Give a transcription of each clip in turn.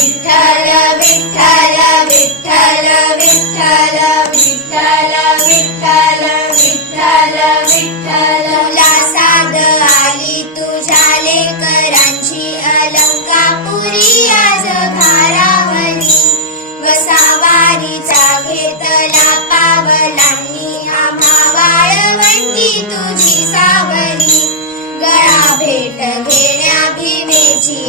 विठ्ठल विठ्ठल विठ्ठल विठ्ठल विठ्ठल विठ्ठल विठ्ठल विठ्ठल. तुला साध आली तुझ्या लेकरांची अलंकापुरी आज भारावली वसावारीचा घेतला पावलांनी आम्हा वाळवंटी तुझी सावली. गळा भेट घेण्या भीमेची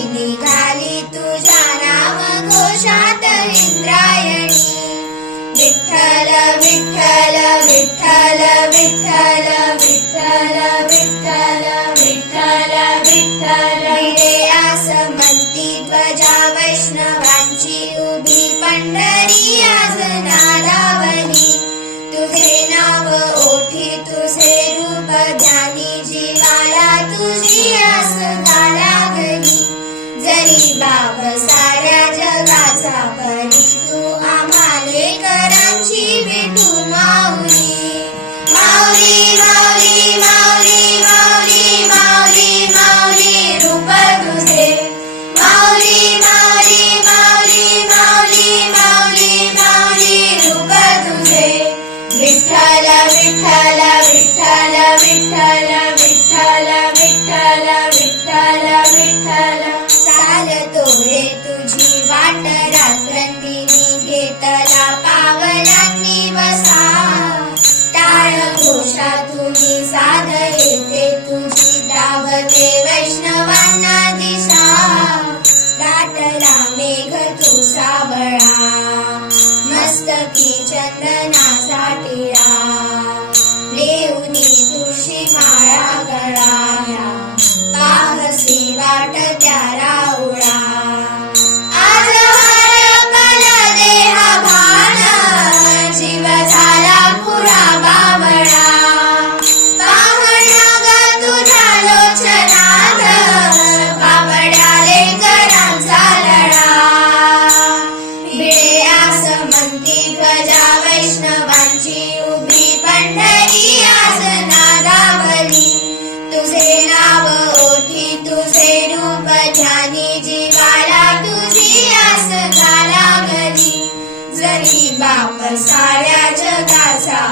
विठ्ठल विठ्ठल विठ्ठल विठ्ठल विठ्ठल विठ्ठल विठ्ठल विठ्ठल. आस म्हणती ध्वजा वैष्णवांची उभी पंढरी आज नालावली तुझे नाव ओठी तुझे रूप ध्यानी जीवाला तुझी आस का लागली? जरी बाप विठ्ठल विठ्ठल विठ्ठल विठ्ठल विठ्ठल विठ्ठल विठ्ठल. चाल तोडे तुझी वाट रात्रंदिनी घेतला पावलांनी बसा. टाळ घोषा तुझी साध येते तुझी दावते वैष्णवांना दिशा. दाटला मेघ तू सावळा. मस्तकी चंदना जरी बाप साऱ्या जगाचा.